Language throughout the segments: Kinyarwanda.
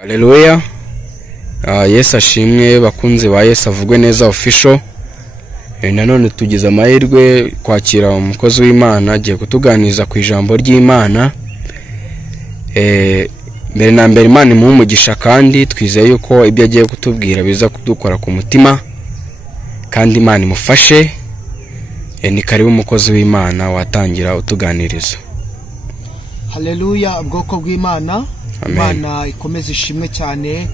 Haleluya. Yesu ashimwe bakunze ba Yesu avugwe neza official. Nanone tugize amahirwe kwakira umukozi w'Imana agiye kutuganiza ku ijambo ry'Imana. Mbere na mbere Imana imuhe umugisha kandi twizeye yuko ibyo agiye kutubwira biza kudukora ku mutima kandi Imana imufashe. Ni karibu umukozi w'Imana watangira utuganiriza. Haleluya. Ubwoko bw'Imana, Imana ikomeze ishimwe cyane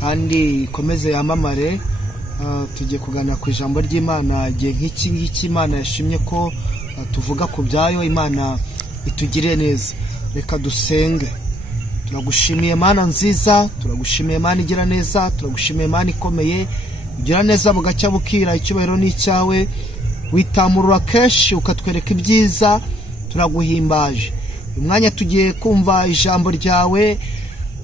kandi ikomeze yamamare. Tugiye kuganira ku ijambo ry'Imana igihe nk'iki ngiki Imana yashimye ko tuvuga ku byayo. Imana itugirire neza. Reka dusenge. Turagushimiye Mana nziza, turagushimiye Mana igira neza, turagushimiye Mana ikomeye igira neza bugacya bukira. Icyubahiro ni cyawe, witamurura keshi ukatwereka ibyiza. Turaguhimbaje. Umwanya tugiye kumva ijambo ryawe,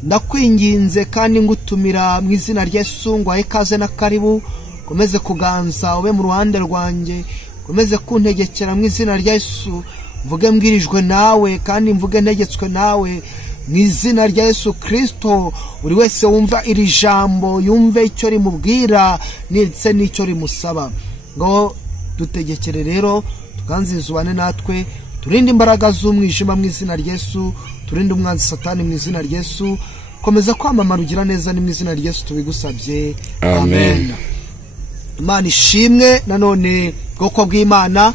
ndakwinginze kandi ngutumira mu izina rya Yesu ngo ikaze na karibu. Komeze kuganza ube mu ruhande rwanjye, komeze kuntegekera mu izina rya Yesu. Mvuge mbwirijwe nawe kandi mvuge ntegetswe nawe mu izina rya Yesu Kristo. Uri wese wumva iri jambo yumve icyo rimubwira ndetse n'icyo rimusaba. Ngo dutegekere rero, tukanzizubane natwe, turinde imbaraga z'umwijima mu izina rya Yesu, turinde umwanzi Satani mu izina rya Yesu. Komeza kwamamara ugira neza ni mu izina rya Yesu tubigusabye. Amen. Imana ishimwe. Nanone bwoko bw'Imana,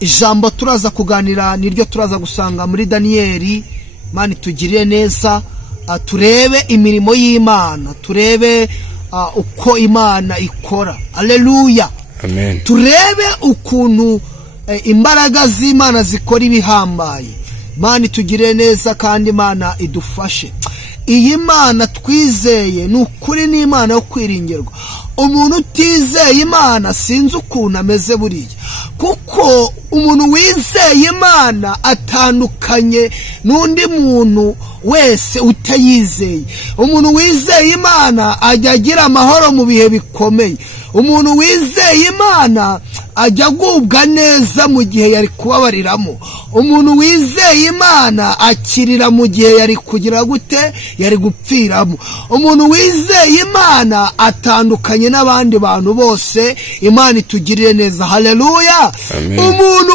ijambo turaza kuganira niryo turaza gusanga muri Daniyeli. Imana itugirire neza, turebe imirimo y'Imana, turebe uko Imana ikora. Haleluya. Amen. Turebe ukuntu imbaraga z'Imana zikora ibihambaye. Imana itugirire neza kandi Imana idufashe. Iyi Mana twizeye ni ukuri, ni Imana yo kwiringirwa. Umuntu utizeye Imana sinzi ukuntu ameze buriya, kuko umuntu wizeye Imana atandukanye n'undi muntu wese utayizeye. Umuntu wizeye Imana ajya agira amahoro mu bihe bikomeye. Umuntu wizeye Imana ajya agubwa neza mu gihe yari kubabariramo. Umuntu wizeye Imana akirira mu gihe yari kugira gute, yari gupfiramo. Umuntu wizeye Imana atandukanye n'abandi bantu bose. Imana itugirire neza. Haleluya.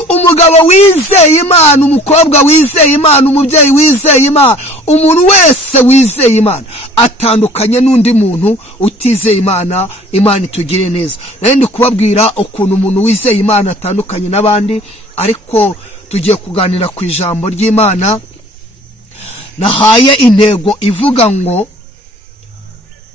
Umugabo wizeye Imana, umukobwa wizeye Imana, umubyeyi wizeye Imana, umuntu wese wizeye Imana atandukanye n'undi muntu utizeye Imana. Imana itugirire neza. Ndi kubabwira ukuntu umuntu wizeye Imana atandukanye n'abandi, ariko tugiye kuganira ku ijambo ry'Imana. Nahaye intego ivuga ngo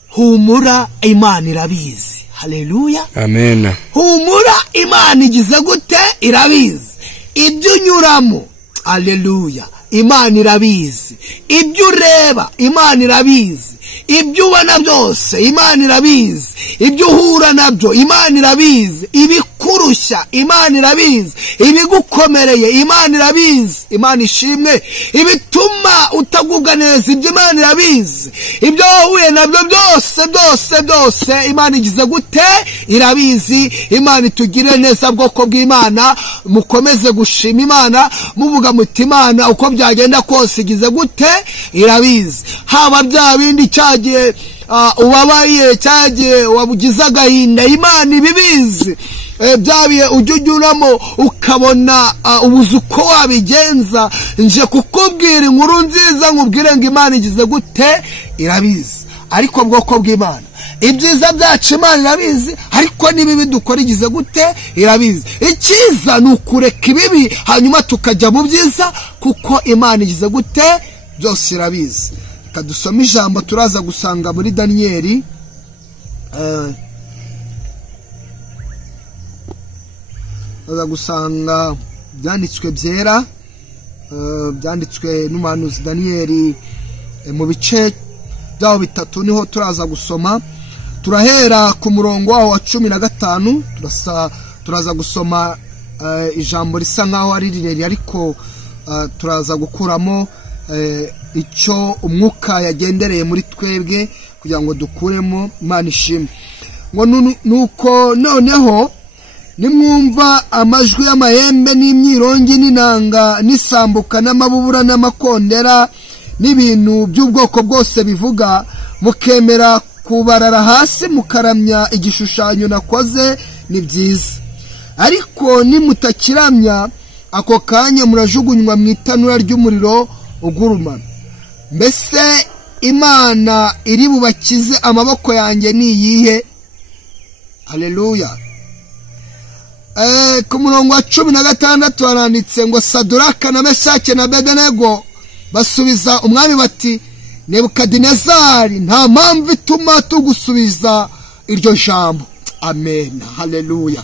humura Imana irabizi. Haleluya. Amen. Humura Imana igize gute, irabizi ibyo unyuramo. Haleluya. Imana irabizi ibyo ureba. Imana irabizi ibyo ubona byose. Imana irabizi ibyo uhura nabyo. Imana irabizi ibikurushya. Imana irabizi ibigukomereye. Imana irabizi. Imana ishimwe. Ibituma utagubwa neza, ibyo Imana irabizi. Ibyo wahuye nabyo byose Imana igize gute, irabizi. Imana itugire neza bwoko bw'Imana. Mukomeze gushima Imana muvuga muti Imana uko byagenda kose igize gute, irabizi. Haba bya bindi cyagiye ubabaye, cyagiye wabugize agahinda, Imana ibibizi. Byabiye ujyunyuramo ukabona ubuze uko wabigenza. Nje kukubwira inkuru nziza nkubwire ngo Imana igize gute, irabizi. Ariko bwoko bw'Imana, ibyiza byacu Imana irabizi, ariko n'ibibi dukora igize gute, irabizi. Icyiza ni ukureka ibibi hanyuma tukajya mu byiza, kuko Imana igize gute, byose irabizi. Reka dusome ijambo turaza gusanga muri Daniyeli. Turaza gusanga byanditswe byera, byanditswe n'umuhanuzi Daniyeli mu bice byaho bitatu. Niho turaza gusoma. Turahera ku murongo waho wa 15. Turaza gusoma ijambo risa nkaho ari rirerire, ariko turaza gukuramo icyo umwuka yagendereye muri twebwe kugira ngo dukuremo. Imana ishimwe. Ngo nuko noneho nimwumva amajwi y'amahembe n'imyirongi n'inanga n'isambuka n'amabubura n'amakondera n'ibintu by'ubwoko bwose bivuga, mukemera kubarara hasi mukaramya igishushanyo nakoze ni byiza, ariko nimutakiramya ako kanya murajugunywa mu itanura ry'umuriro ugurumana. Mbese Imana iri bubakize amaboko yanjye ni iyihe? Haleluya. Ku murongo wa 16 haranditse ngo Saduraka na Meshaki na Abedenego basubiza umwami bati, Nebukadinezari, nta mpamvu ituma tugusubiza iryo jambo. Amen. Haleluya.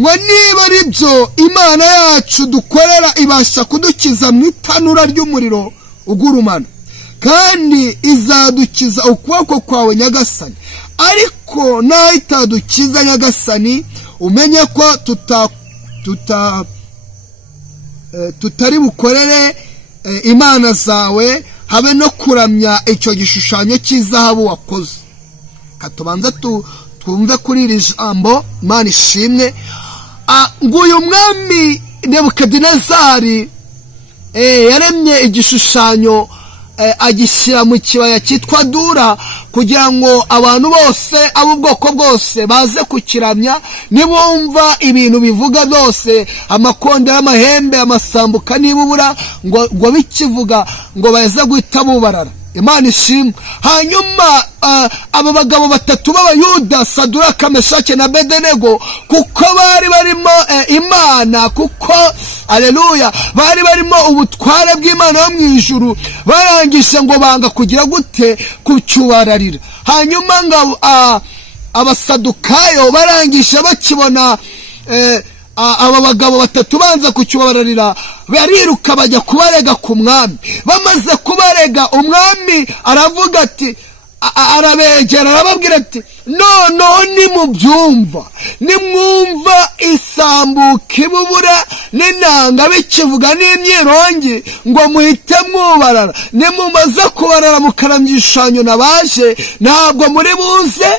Ngo niba ari byo Imana yacu dukorera ibasha kudukiza mu itanura ry'umuriro ugurumana, kandi izadukiza ukuboko kwawe Nyagasani, ariko naho itadukiza Nyagasani, umenye ko tutari bukorere imana zawe habe no kuramya icyo gishushanyo cy'izahabu wakoze. Katubanza twumve kuri iri jambo. Imana ishimwe. Nguyu mwami Nebukadinezari yaremye igishushanyo agishyira mu kibaya cyitwa Dura, kugira ngo abantu bose ab'ubwoko bwose baze kukiramya. Nibumva ibintu bivuga byose, amakonda y'amahembe, amasambuka n'ibubura, ngo bikivuga ngo baze guhita bubarara. Imana ishimwe. Hanyuma aba bagabo batatu b'Abayuda, Saduraka, Meshaki na Abedenego, kuko bari barimo Imana, kuko haleluya, bari barimo ubutware bw'Imana yo mu ijuru, barangisha ngo banga kugira gute kucyubararira. Hanyuma ngo abasadukayo barangisha bakibona aba bagabo batatu banza kucyubararira, bariruka bajya kubarega ku mwami. Bamaze kubarega, umwami aravuga ati, arabegera arababwira ati, noneho nimubyumva, nimwumva isambuka ibubura n'inanga bikivuga n'imyirongi, ngo muhite mwubarara. Nimumaze kubarara mukaramya igishushanyo nabaje, ntabwo muri buze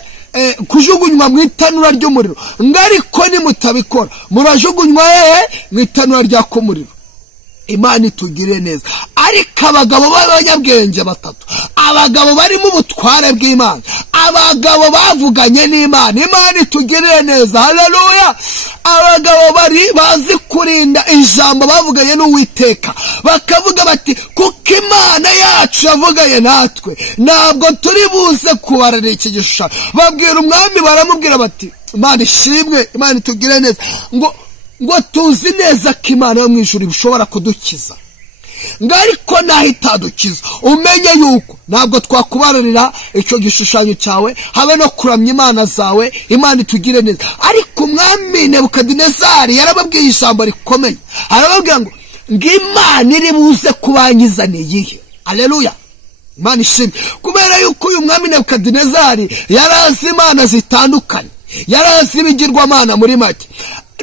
kujugunywa mu itanura ry'umuriro. Ngariko nimutabikora murajugunywa mu itanura ry'ako muriro. Imana itugire neza. Ariko abagabo b'abanyabwenge batatu, abagabo bari mu butware bw'Imana, abagabo bavuganye n'Imana, Imana itugire neza. Haleluya. Abagabo bari bazi kurinda ijambo bavuganye n'Uwiteka, bakavuga bati, kuko Imana yacu yavuganye natwe, ntabwo turi buze kubarara iki gishushanyo. Babwira umwami, baramubwira bati, Imana ishimwe, Imana itugire neza, ngo tuzi neza ko Imana yo mu ijuru bishobora kudukiza, ngo ariko naho itadukiza, umenye yuko ntabwo twakubararira icyo gishushanyo cyawe habe no kuramya imana zawe. Imana itugire neza. Ariko umwami Nebukadinezari yarababwiye ijambo rikomeye, arababwira ngo Imana iri buze kubankiza ni iyihe? Haleluya. Imana ishimwe. Kubera yuko uyu mwami Nebukadinezari yarazi imana zitandukanye, yarazi ibigirwamana muri make.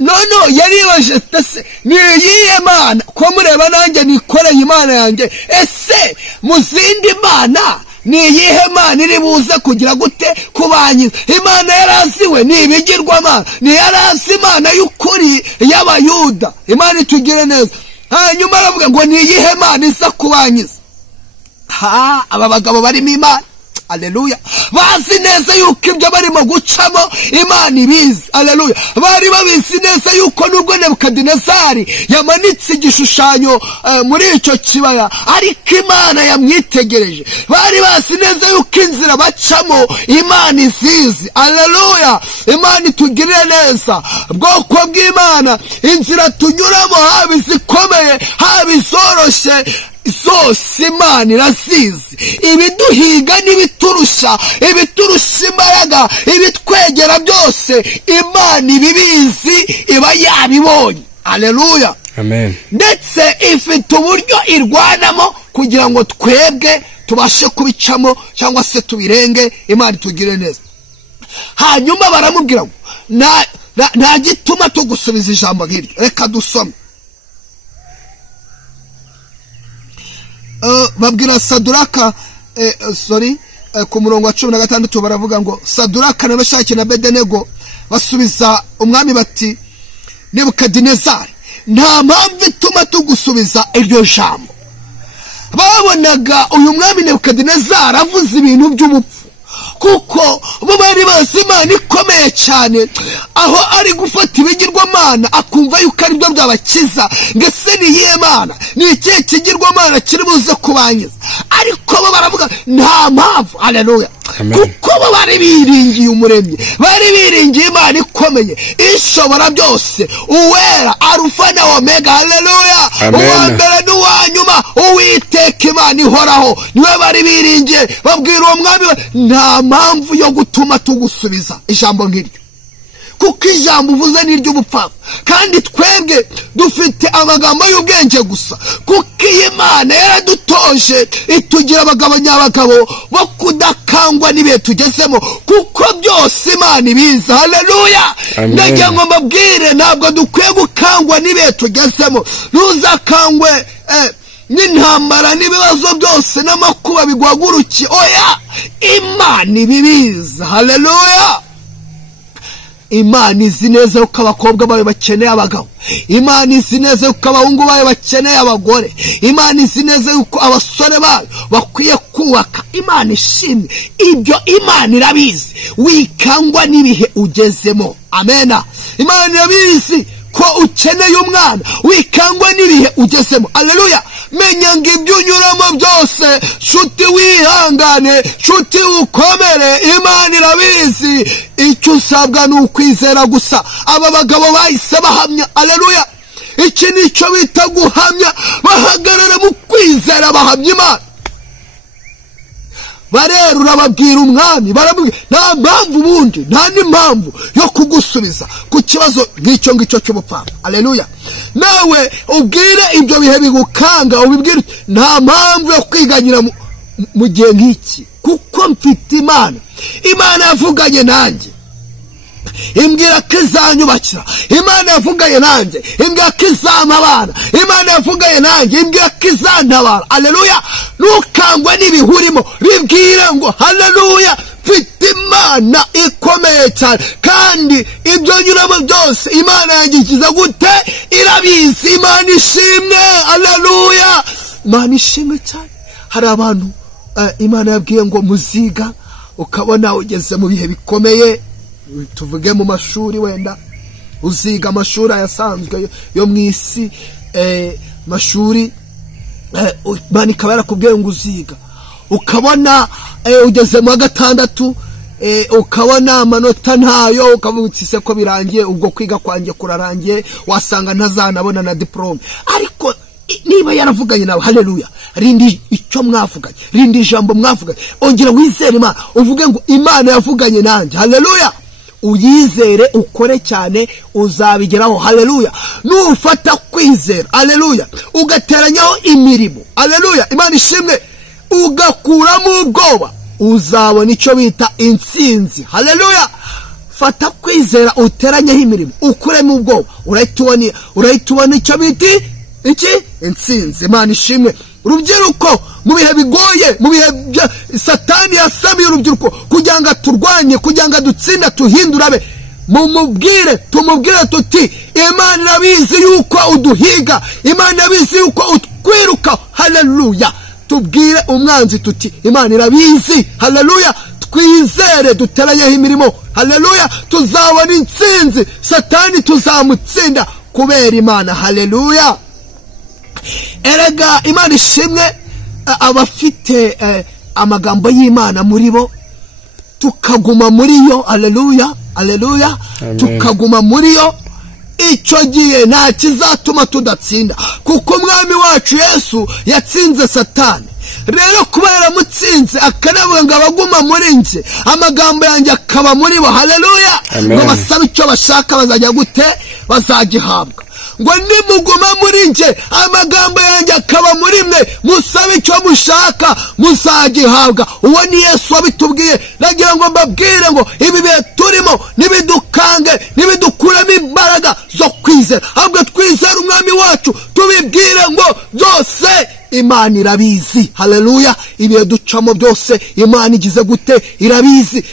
Nono yaribaje ese ni iyihe mana ko mureba nanjye nikoreye imana yanjye? Ese mu zindi mana ni iyihe mana iri buze kugira gute kubanyiza? Imana yaraziwe ni ibigirwamana, ni yarazi imana y'ukuri y'Abayuda. Imana itugire neza. Hanyuma aravuga ngo ni iyihe mana iza kubanyiza? Aba bagabo barimo Imana. Haleluya. Bazi neza yuko ibyo barimo gucamo Imana ibizi. Haleluya. Bari babizi neza yuko nubwo Nebukadinezari yamanitse igishushanyo muri icyo kibaya, ariko Imana yamwitegereje. Bari bazi neza yuko inzira bacamo Imana izizi. Haleluya. Imana itugirire neza. Bwoko bw'Imana, inzira tunyuramo, haba izikomeye haba izoroshye, zose Imana irazizi. Ibiduhiga n'ibiturusha, ibiturusha imbaraga, ibitwegera byose, Imana ibibizi, iba yabibonye. Haleluya. Amen. Ndetse ifite uburyo irwanamo kugira ngo twebwe tubashe kubicamo cyangwa se tubirenge. Imana itugire neza. Hanyuma baramubwira ngo nta gituma tugusubiza ijambo nk'iryo. Reka dusome. Babwira Saduraka, ku murongo wa 16 baravuga ngo Saduraka na Meshaki na Abedenego basubiza umwami bati, Nebukadinezari, nta mpamvu ituma tugusubiza iryo jambo. babonaga uyu mwami Nebukadinezari avuze ibintu by'ubupfu, kuko bo bari bazi Imana ikomeye cyane, aho ari gufata ibigirwamana akumva yuko ari byo byabakiza. Ngese ni iyihe mana, ni ikihe kigirwamana kiri buze kubangiza? Ariko bo baravuga nta mpamvu. Haleluya. Kuko bo bari biringiye Umuremyi, bari biringiye Imana ikomeye ishobora byose, uwera, Alufa na Omega. Haleluya. Uwa mbere n'uwa nyuma, Uwiteka Imana ihoraho, niwe bari biringiye. Babwira uwo mwami nta mpamvu yo gutuma tugusubiza ijambo nk'iryo, kuko ijambo uvuze ni iry'ubupfapfa, kandi twebwe dufite amagambo y'ubwenge gusa, kuko iyi Mana yaradutoje itugira abagabo nyabagabo bo kudakangwa n'ibihe tugezemo, kuko byose Imana ibizi. Haleluya. Ndagira ngo mbabwire ntabwo dukwiye gukangwa n'ibihe tugezemo. Ntuzakangwe n'intambara n'ibibazo byose n'amakuba biguhagurukiye. Oya, Imana ibibizi. Haleluya. Imana izi neza yuko abakobwa bawe bakeneye abagabo. Imana izi neza yuko abahungu bawe bakeneye abagore. Imana izi neza yuko abasore bawe bakwiye kubaka. Imana ishimwe ibyo, Imana irabizi. Wikangwa n'ibihe ugezemo. Amena. Imana irabizi ko ukeneye umwana, wikangwa n'ibihe ugezemo. Haleluya. Menya ngo ibyo unyuramo byose, nshuti wihangane, nshuti ukomere, Imana irabizi. Icyo usabwa ni ukwizera gusa. Aba bagabo bahise bahamya. Haleluya. Iki nicyo bita guhamya, bahagarara mu kwizera, bahamya Imana. Barerura babwira umwami, baramubwira nta mpamvu ubundi, nta n'impamvu yo kugusubiza ku kibazo nk'icyo ngicyo cy'ubupfapfa. Haleluya. Nawe ubwire ibyo bihe bigukanga, ubibwire nta mpamvu yo kwiganyira mu gihe nk'iki, kuko mfite Imana. Imana yavuganye nanjye, imbwira ko izanyubakira. Imana yavuganye nanjye, imbwira ko izampa abana. Imana yavuganye nanjye, imbwira ko izantabara. Haleluya. Ntukangwe n'ibihurimo, bibwire ngo haleluya, mfite Imana ikomeye cyane, kandi ibyo nyuramo byose Imana yangikiza gute? Irabizi. Imana ishimwe. Haleluya. Imana ishimwe cyane. Hari abantu Imana yabwiye ngo muziga, ukabona ugeze mu bihe bikomeye. Tuvuge mu mashuri, wenda uziga amashuri ayasanzwe yo mu isi, mashuri Imana ikaba yarakubwiye ngo uziga, ukabona ugeze mu wa gatandatu, ukabona amanota ntayo, ukavuga uti se ko birangiye, ubwo kwiga kwanjye kurarangiye, wasanga ntazanabona na diplome. Ariko niba yaravuganye nawe, haleluya, rindi icyo mwavuganye, rindi ijambo mwavuganye, ongera wizere Imana, uvuge ngo Imana yavuganye nanjye. Haleluya. Uyizere, ukore cyane, uzabigeraho. Haleluya. Nufata kwizera, haleluya, ugateranyaho imirimo, haleluya, Imana ishimwe, ugakuramo ubwoba, uzabona icyo bita intsinzi. Haleluya. Fata kwizera, uteranyaho imirimo, ukuremo ubwoba, urahitubona icyo bita iki? Intsinzi. Imana ishimwe. Urubyiruko mu bihe bigoye, mu bihe Satani yasamiye urubyiruko kugira ngo turwanye, kugira ngo dutsinda, tuhindurabe, tumubwire tuti Imana irabizi yuko uduhiga, Imana irabizi yuko utwiruka. Haleluya. Tubwire umwanzi tuti Imana irabizi. Haleluya. Twizere, duteranyeho imirimo. Haleluya. Tuzabona intsinzi, Satani tuzamutsinda kubera Imana. Haleluya. Erega Imana ishimwe, abafite amagambo y'Imana muri bo, tukaguma muri yo. Haleluya. Haleluya. Tukaguma muri yo, icyo gihe nta kizatuma tudatsinda, kuko umwami wacu Yesu yatsinze Satani. Rero kuba yaramutsinze, akanavuga ngo abaguma muri nje, amagambo yanjye akaba muri bo. Haleluya. Ngo basabe icyo bashaka bazajya gute? Bazagihabwa. Ngo nimuguma muri nje, amagambo yanjye akaba muri mwe, musabe icyo mushaka muzagihabwa. Uwo ni Yesu wabitubwiye. Nagira ngo mbabwire ngo ibi bihe turimo nibidukange, nibidukuremo imbaraga zo kwizera, ahubwo twizere umwami wacu, tubibwire ngo byose Imana irabizi. Haleluya. Ibihe ducamo byose Imana igize gute? Irabizi.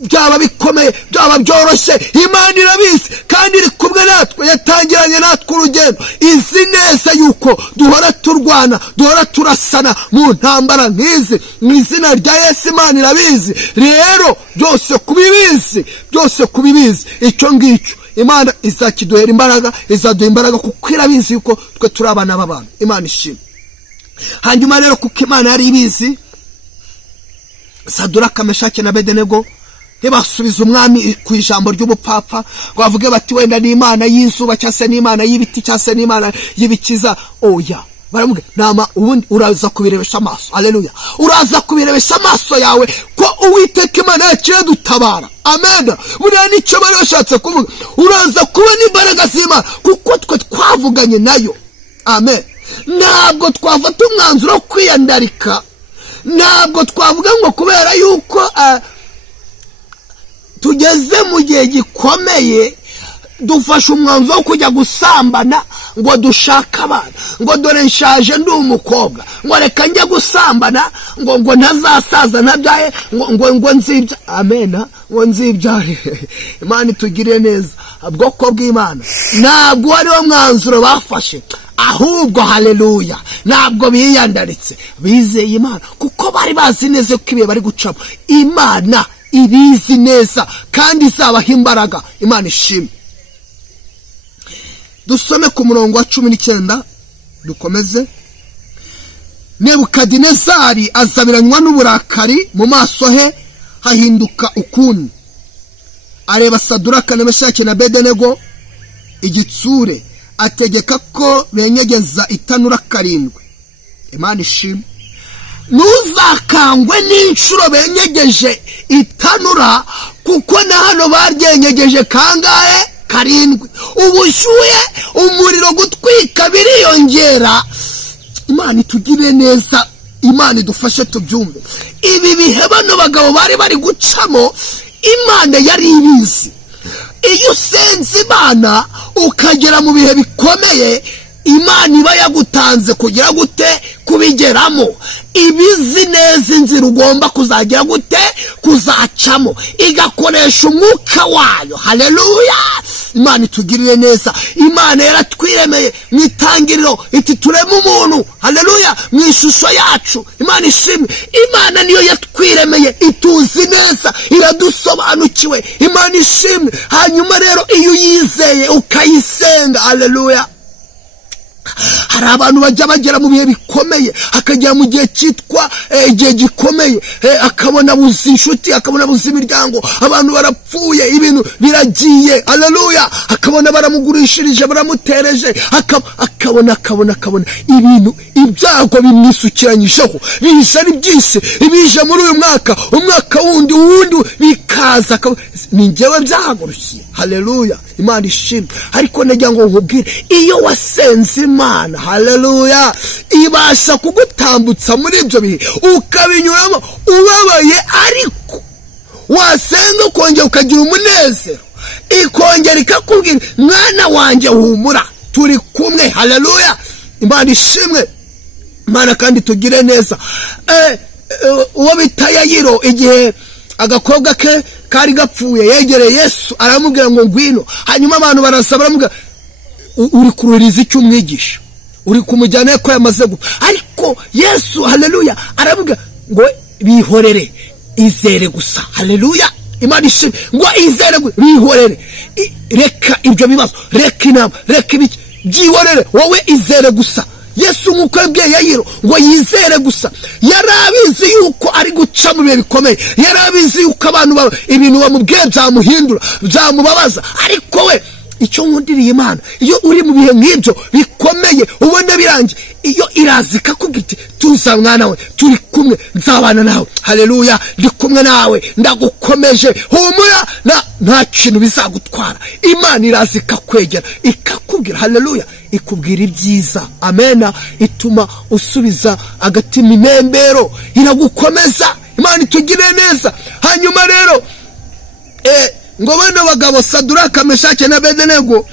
byaba bikomeye byaba byoroshye Imana irabizi kandi iri kumwe natwe yatangiranye natwe urugendo izi neza yuko duhora turwana duhora turasana mu ntambara nk'izi mu izina rya Yesu Imana irabizi rero byose kubibizi icyo ngicyo Imana izakiduhera imbaraga izaduha imbaraga kuko irabizi yuko twe turi abana b'abantu Imana ishimwe hanyuma rero kuko Imana yari ibizi Saduraka Meshaki na Abedenego ntibasubiza umwami ku ijambo ry'ubupfapfa ngo bavuge bati wenda ni Imana y'izuba cyangwa se ni Imana y'ibiti cyangwa se ni Imana y'ibikiza oya baramuge nama ubundi uraza kubirebesha amaso haleluya uraza kubirebesha amaso yawe ko Uwiteka Imana yakira dutabara amen buriya nicyo bari bashatse kuvuga uraza kubona imbaraga z'Imana kuko twe twavuganye nayo amen ntabwo twafata umwanzuro wo kwiyandarika ntabwo twavuga ngo kubera yuko tugeze mu gihe gikomeye dufashe umwanzuro wo kujya gusambana ngo dushaka abana ngo dore nshaje ndi umukobwa ngo reka njye gusambana ngo ntazasaza ntabyaye ngo nzibya amena ngo nzibyare Imana itugire neza ubwoko bw'Imana ntabwo ari wo mwanzuro bafashe ahubwo haleluya ntabwo biyandaritse bizeye Imana kuko bari bazi neza ko ibihe bari gucamo Imana ibizi neza kandi izabaha imbaraga Imana ishimwe dusome ku murongo wa 19 dukomeze Nebukadinezari azabiranywa n'uburakari mu maso he hahinduka ukundi areba Saduraka na Meshaki na Abedenego igitsure ategeka ko benyegeza itanura 7 Imana ishimwe ntuzakangwe n'inshuro benyegeje itanura kuko na hano baryenyegeje kangahe 7 ubushyuhe umuriro gutwika biriyongera Imana itugire neza Imana idufashe tubyumve ibi bihe bano bagabo bari gucamo Imana yari ibizi iyo usenze Imana ukagera mu bihe bikomeye Imana iba yagutanze kugira gute kubigeramo ibizi neza inzira ugomba kuzagira gute kuzacamo igakoresha umwuka wayo haleluya Imana itugirire neza Imana yaratwiremeye mwitangiriro iti tureme umuntu haleluya mwishusho yacu Imana ishimwe Imana niyo yatwiremeye ituzi neza iradusobanukiwe Imana ishimwe hanyuma rero iyo yizeye ukayisenga haleluya hari abantu bajya bagera mu bihe bikomeye akagera mu gihe cyitwa igihe gikomeye akabona buzi inshuti akabona buzi imiryango abantu barapfuye ibintu biragiye haleluya akabona baramugurishirije baramutereje akabona ibintu ibyago bimwisukiranyijeho bije ari byinshi ibije muri uyu umwaka wundi bikaza ni njyewe byahagurukiye haleluya Imana ishimwe ariko najya ngo nkubwire iyo wasenze Imana haleluya ibasha kugutambutsa muri ibyo bihe ukabinyuramo ubabaye ariko wasenga ukongera ukagira umunezero ikongera ikakubwira mwana wanjye humura turi kumwe haleluya Imana ishimwe Imana kandi tugire neza uwo bita Yayiro igihe agakobwa ke kari gapfuye yegereye Yesu aramubwira ngo ngwino hanyuma abantu barasaba baramubwira uri kururiza icyo umwigisha uri kumujyana ko yamaze gupfa ariko Yesu haleluya aravuga ngo bihorere izere gusa haleluya Imana ishimwe ngo izere bihorere reka ibyo bibazo reka inama reka byihorere wowe izere gusa Yesu nk'uko yabwiye Yayiro ngo yizere gusa yarabizi yuko ari guca mu bihe bikomeye yarabizi yuko abantu ibintu bamubwiye byamuhindura byamubabaza ariko we icyo nkundiriye Imana iyo uri mu bihe nk'ibyo bikomeye ubona birangiye iyo irazika kugiti tuza mwana we turi kumwe nzabana nawe haleluya ndi kumwe nawe ndagukomeje humura nta kintu bizagutwara Imana irazika kwegera ikakubwira haleluya ikubwira ibyiza amena ituma usubiza agatima imembero iragukomeza Imana itugire neza hanyuma rero ngo bano bagabo Saduraka Meshaki na Abedenego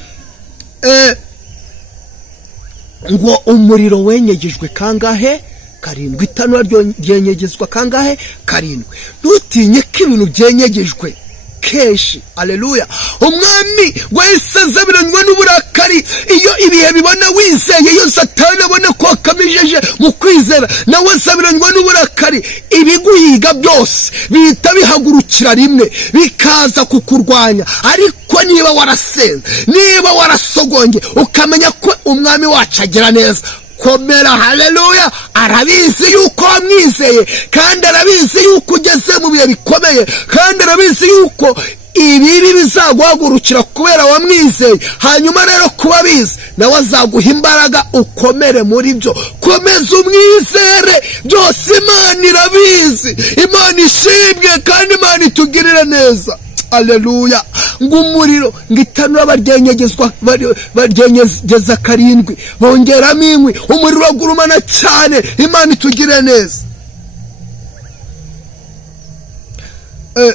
ngo umuriro wenyegejwe kangahe karindwi. Itanura ryenyegezwa kangahe? Karindwi. Ntutinye ko ibintu byenyegejwe keshi. Haleluya. Umwami wesezabiranywe n'uburakari iyo ibihe bibona wizeye, iyo Satani abona ko akamijeje mu kwizera nawe sabiranywe n'uburakari, ibiguhiga byose bihita bihagurukira rimwe bikaza kukurwanya. Ariko niba warasenze, niba warasogonge, ukamenya ko umwami wacu agira neza, komera. Haleluya. Arabizi yuko wamwizeye, kandi arabizi yuko ugeze mu bihe bikomeye, kandi arabizi yuko ibibi bizaguhagurukira kubera wamwizeye. Hanyuma rero kuba bizi, nawe azaguha imbaraga ukomere muri byo. Komeza umwizere, byose Imana irabizi. Imana ishimwe kandi Imana itugirira neza. Haleluya. Ngumuriro ngitanura baryenyegeza karindwi, bongeramo inkwi, umuriro gurumana cyane. Imana itugire neza.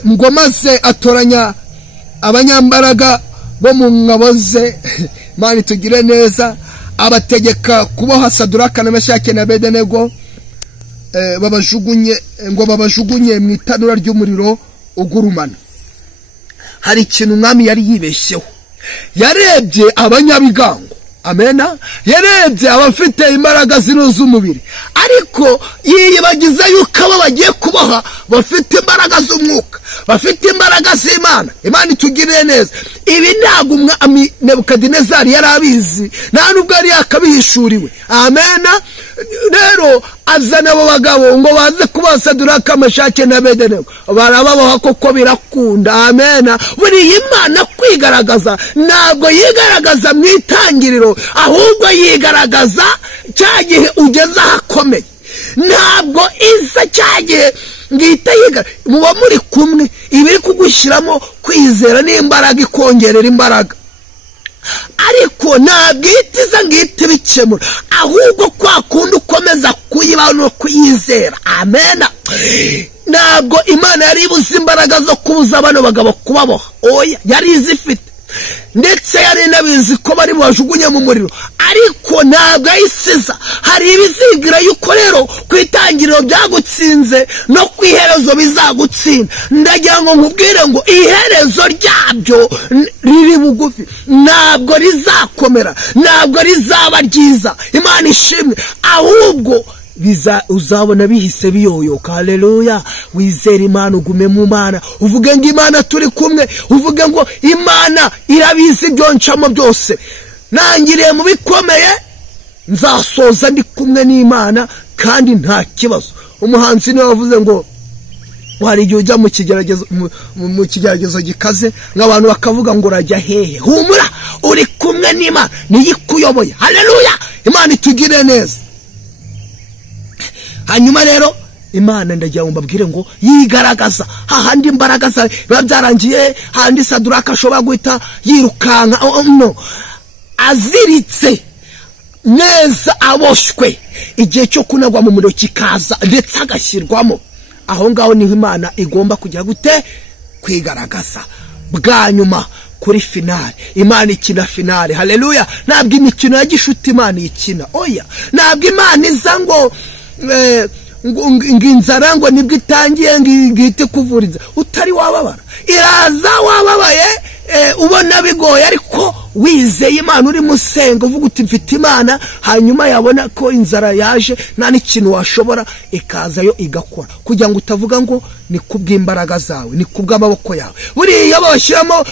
Ngo maze atoranya abanyambaraga bo mu ngabo ze, Imana itugire neza, abategeka kuboha Saduraka na Meshaki na Abedenego, babajugunye mu itanura ry'umuriro ugurumana. Hari ikintu umwami yari yibeshyeho. Yarebye abanyabigango, amena, yarebye abafite imbaraga zino z'umubiri, ariko yiyibagiza yuko abo bagiye kuboha bafite imbaraga z'umwuka, bafite imbaraga z'Imana. Imana itugirire neza. Ibi ntabwo umwami Nebukadinezari yari abizi, nta nubwo yari yakabihishuriwe. Amena. Rero azana abo bagabo ngo baze kuboha Saduraka, Meshaki na Abedenego, barababoha koko birakunda. Amena. Buri Imana kwigaragaza ntabwo yigaragaza mu itangiriro, ahubwo yigaragaza cya gihe ugeze ahakomeye. Ntabwo isa cya gihe ngihita muba muri kumwe, ibiri kugushyiramo kwizera n'imbaraga, ikongerera imbaraga. Ariko ntabwo ihita ngihita bikemura, ahubwo kwa kundi ukomeza kuyibaho no kuyizera. Amena. Ntabwo Imana yari ibuze imbaraga zo kubuza bano bagabo kubaboha. Oya, yari izifite, ndetse yari nabizi ko bari bajugunye mu muriro, ariko ntabwo ayisiza. Hari ibizigira yuko rero kwitangiriro byagutsinze no kwiherezo bizagutsinda. Ndagira ngo nkubwire ngo iherezo ryabyo riri bugufi, ntabwo rizakomera, ntabwo rizaba ryiza. Imana ishimwe. Ahubwo uzabona bihise biyoyoka. Haleluya. Wizere Imana, ugume mu Mana, uvuge ngo Imana turi kumwe, uvuge ngo Imana irabizi ibyo ncamo byose. Nangiriye mu bikomeye, nzasoza ndi kumwe n'Imana kandi nta kibazo. Umuhanzi niwe wavuze ngo hari igihe ujya mu kigeragezo gikaze, nk'abantu bakavuga ngo urajya hehe. Humura, uri kumwe n'Imana, niyikuyoboye. Haleluya. Imana itugire neza. Hanyuma rero Imana ndagira ngo mbabwire ngo yigaragaza hahandi imbaraga zawe biba byarangiye, handi Saduraka ashobora guhita yirukanka, no, aziritse neza, aboshwe, igihe cyo kunagwa mu muriro kikaza ndetse agashyirwamo. Aho ngaho niho Imana igomba kujya gute? Kwigaragaza bwa nyuma kuri finale. Imana ikina finale. Haleluya. Ntabwo imikino ya gishuti Imana ikina. Oya, ntabwo Imana iza ngo inzara ngo nibwo itangiye ngihite kuvuriza utari wababara. Iraza wababaye, ubona bigoye, ariko wizeye Imana, uri musenga uvuga uti mfite Imana, hanyuma yabona ko inzara yaje nta n'ikintu washobora, ikazayo igakora, kugira ngo utavuga ngo ni kubw'imbaraga zawe, ni kubw'amaboko yawe. Buriya bashyiramo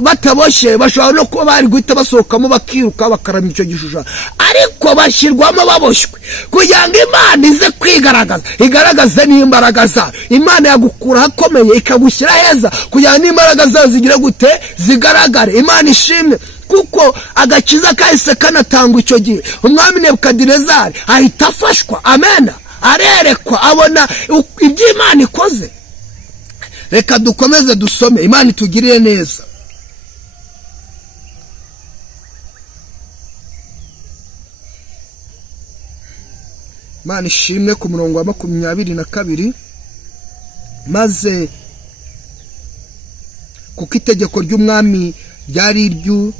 bataboshye, bashobora no kuba bari guhita basohokamo bakiruka bakaramya icyo gishushanyo, ariko bashyirwamo baboshywe kugira ngo Imana ize kwigaragaza, igaragaze n'imbaraga zawe. Imana yagukura hakomeye ikagushyira heza kugira ngo n'imbaraga zawe zigire gute? Zigaragare. Imana ishimwe. Kuko agakiza kahise kanatangwa icyo gihe, umwami Nebukadinezari ahita afashwa. Amena. Arerekwa, abona ibyo Imana ikoze. Reka dukomeze dusome. Imana itugirire neza. Imana ishimwe. Ku murongo wa 22, maze kuko itegeko ry'umwami ryari iryu,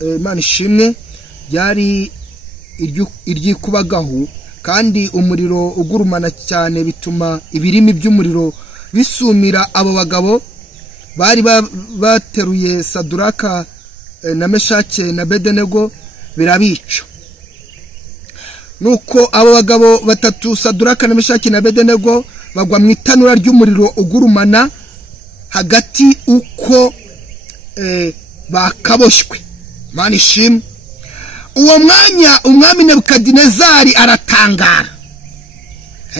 Imana ishimwe, ryari iryikubagahu, kandi umuriro ugurumana cyane bituma ibirimi by'umuriro bisumira abo bagabo bari bateruye Saduraka na Meshake na Abedenego birabica. Nuko abo bagabo batatu Saduraka na Meshake na Abedenego bagwa mu itanura ry'umuriro ugurumana hagati uko bakaboshywe. Imana ishimwe. Uwo mwanya umwami Nebukadinezari aratangara.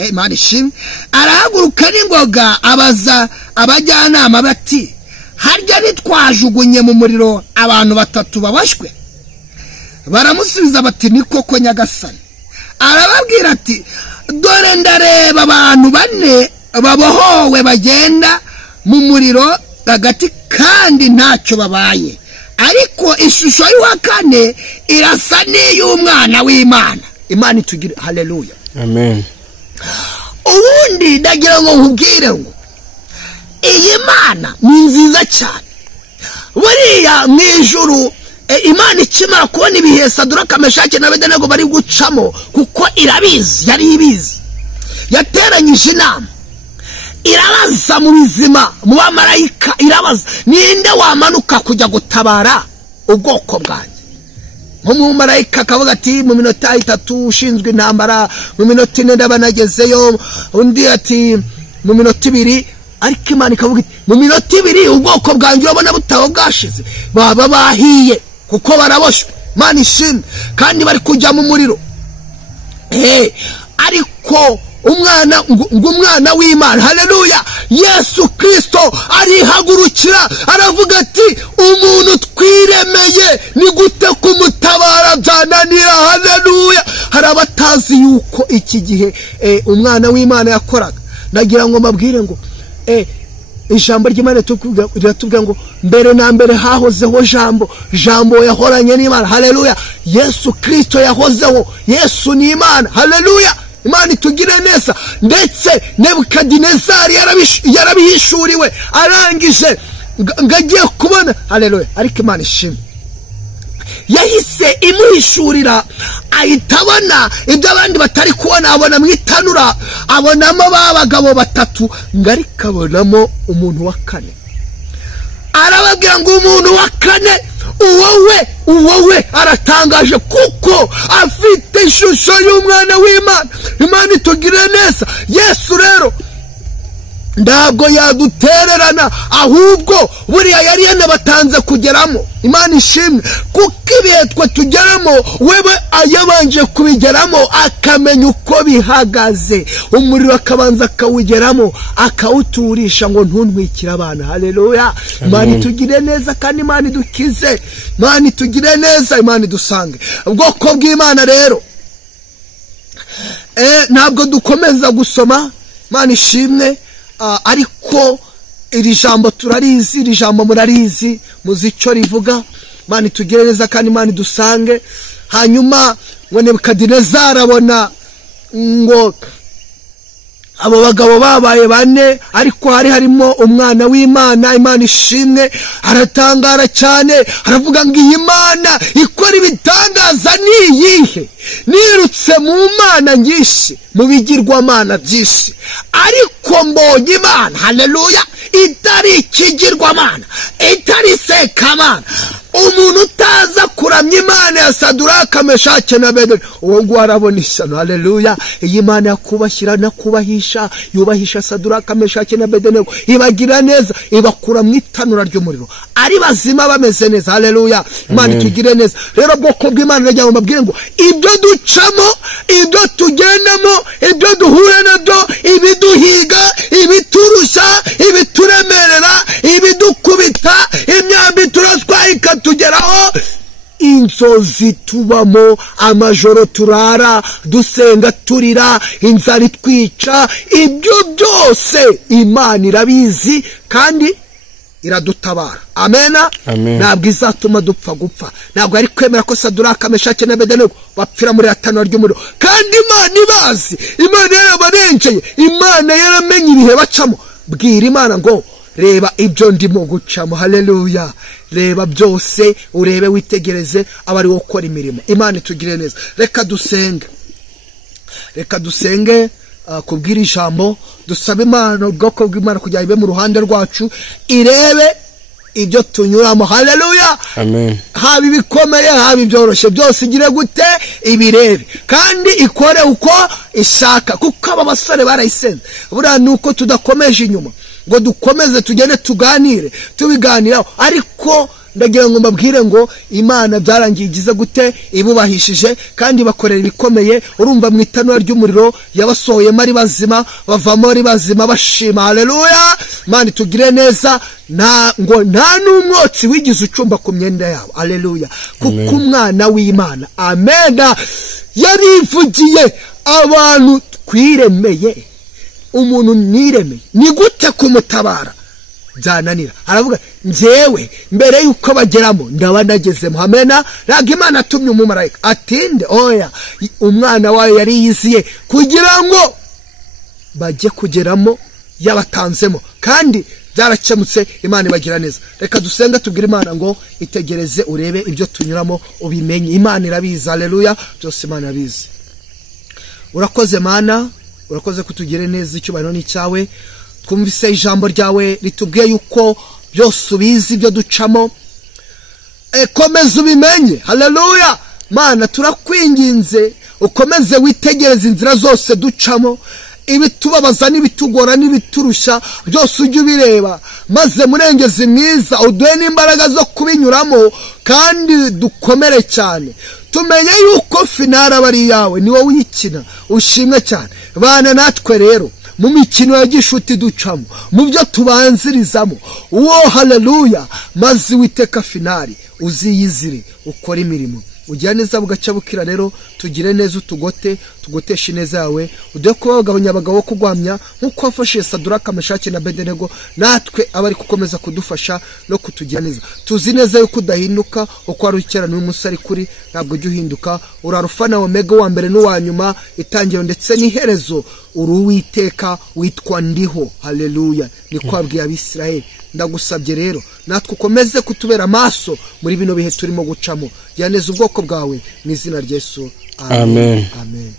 Imana ishimwe. Arahaguruka n'ingoga abaza abajyanama bati, harya nitwajugunye mu muriro abantu batatu babashywe? Baramusubiza bati, ni koko nyagasani. Arababwira ati, dore ndareba abantu 4 babohowe bagenda mu muriro hagati kandi ntacyo babaye, ariko ishusho y'uwa 4 irasa n'iy'umwana w'Imana. Imana itugire. Haleluya, amen. Ubundi ndagira ngo nkubwire ngo iyi Mana ni nziza cyane. Buriya mu ijuru Imana ikimara kubona ibihe Saduraka, Meshake na Abedenego bari gucamo, kuko irabizi, yari ibizi, yateranyije inama, irabaza mu bizima, mu bamarayika irabaza, ninde wamanuka kujya gutabara ubwoko bwanjye? Nk'umumarayika akavuga ati, mu minota 3 ushinzwe intambara, mu minota 4 ndabanagezeyo, undi ati mu minota 2, ariko Imana ikavuga iti, mu minota 2 ubwoko bwanjye babona butaho bwashize, baba bahiye kuko baraboshywe. Imana ishimwe. Kandi bari kujya mu muriro. Ariko umwana w'Imana, haleluya, Yesu Kristo arihagurukira aravuga ati, umuntu twiremeye ni gute kumutabara byananira? Haleluya. Hari abatazi yuko iki gihe umwana w'Imana yakoraga. Nagira ngo mabwire ngo ijambo ry'Imana riratubwira ngo mbere na mbere hahozeho jambo yahoranye n'Imana. Haleluya. Yesu Kristo yahozeho. Yesu ni Imana. Haleluya. Imana itugire neza. Ndetse Nebukadinezari yarabihishuriwe arangije ngagiye kubona. Haleluya. Ariko Imana ishimwe, yahise imuhishurira, ahita abona ibyo abandi batari kubona. Abona mu itanura, abonamo babagabo 3, ngari kabonamo umuntu wa 4. Arababwira ngo umuntu wa 4 uwowe aratangaje kuko afite ishusho y'umwana w'Imana. Imana itugire neza. Yesu rero ntabwo yadutererana, ahubwo buriya yari yanabatanze kugeramo. Imana ishimwe. Kuko ibihe twe tugeramo wewe ayabanje kubigeramo akamenya uko bihagaze. Umuriro akabanza akawugeramo akawuturisha ngo ntuntwikire abana. Haleluya. Imana itugire neza kandi Imana idukize. Imana itugire neza. Imana idusange. Ubwoko bw'Imana rero ntabwo dukomeza gusoma. Imana ishimwe. Ariko iri jambo turarizi, iri jambo murarizi, muzi icyo rivuga. Imana itugire neza kandi Imana idusange. Hanyuma ngo Nebukadinezari abona ngo abo bagabo babaye 4, ariko harimo umwana w'Imana. Imana ishimwe. Aratangara cyane, aravuga ngo iyi Mana ikora ibitangaza ni iyihe? Nirutse mu mana nyinshi, mu bigirwamana byinshi, ariko mbonye Imana, haleluya, itari ikigirwamana, itari sekamana. Umuntu utaza kuramya Imana ya Saduraka, Meshake na Abedenego, uwo ngo arabona ishyano. Haleluya. Iyi Mana yakubashyira na kubahisha, yubahisha Saduraka, Meshake na Abedenego, ibagira neza, ibakura mu itanura ry'umuriro ari bazima bameze neza. Haleluya. Imana itugire neza. Rero bwoko bw'Imana najya mubabwire ngo ibyo ducamo, ibyo tugendamo, ibyo duhura nabyo, ibiduhiga, ibiturusha, ibituremerera, ibidukubita, imyambi turaswa ikatugeraho, inzozi tubamo, amajoro turara dusenga turira, inzara itwica, ibyo byose Imana irabizi kandi iradutabara. Amena. Ntabwo izatuma dupfa gupfa. Ntabwo ari kwemera ko Saduraka, Meshake na Abedenego bapfira muri atanura ry'umuriro. Kandi Imana ibazi, Imana yarabarengeye, Imana yaramenye ibihe bacamo. Bwira Imana ngo reba ibyo ndimo gucamo. Haleluya. Reba byose urebe witegereze abari gukora imirimo. Imana itugire neza. Reka dusenge kubwira ijambo, dusabe Imana ubwoko bw'Imana kugira ibe mu ruhande rwacu, irebe ibyo tunyuramo. Haleluya. Amen. Haba ibikomeye haba ibyoroshye byose igire gute ibirebe kandi ikore uko ishaka, kuko aba basore barayisenze. Buriya nuko tudakomeje inyuma ngo dukomeze tugende tuganire tubiganiraho, ariko ndagira ngo mbabwire ngo Imana byarangiye igize gute ibubahishije kandi bakorera ibikomeye. Urumva mu itanura ry'umuriro yabasohoyemo ari bazima, bavamo ari bazima bashima. Haleluya. Imana itugire neza. nta n'umwotsi wigize ucumba ku myenda yabo. Haleluya. Kuko umwana w'Imana amena yarivugiye abantu twiremeye, umuntu niremeye ni gute kumutabara byananira. Aravuga njyewe mbere yuko bageramo ndaba nagezemo. Amena. Ntabwo Imana atumye umumarayika atinde, oya, umwana wayo yari yiziye kugira ngo bajye kugeramo yabatanzemo kandi byarakemutse. Imana ibagira neza. Reka dusenge tubwire Imana ngo itegereze urebe ibyo tunyuramo ubimenye. Imana irabizi. Haleluya. Byose Imana irabizi. Urakoze Mana, urakoze kutugire neza. Icyubahiro ni cyawe. Twumvise ijambo ryawe ritubwiye yuko byose ubizi ibyo ducamo, komeza ubimenye. Haleluya. Mana turakwinginze ukomeze witegereze inzira zose ducamo, ibitubabaza n'ibitugora n'ibiturushya byose ujye ubireba, maze murengezi mwiza uduhe n'imbaraga zo kubinyuramo kandi dukomere cyane. Tumenye yuko finale aba ari yawe, ni wowe uyikina. Ushimwe cyane. Bana natwe rero mu mikino ya gishuti ducamo, mu byo tubanzirizamo. Haleluya. Maze witeka finale uziyizire ukora imirimo. Ugira neza bugaca bukira. Rero tugire neza, tugoteshe neza yawe, uduhe kuba abagabanya abagabo kugwamya nk'uko wafashije Saduraka, Meshaki na Abedenego. Natwe abari gukomeza kudufasha no kutugira neza. Tuzi neza yuko udahinduka, uko wari ukera n'uyu munsi ari kuri, ntabwo ujya uhinduka. Uri Alufa na Omega, wa mbere n'uwa nyuma, itangiriro ndetse n'iherezo. Uri Uwiteka witwa ndiho. Haleluya. Niko wabwiye Abisirayeli. Ndagusabye rero natwe ukomeze kutubera amaso muri bino bihe turimo gucamo. Yaneza ubwoko bwawe mu izina rya Yesu. Amen. Amen.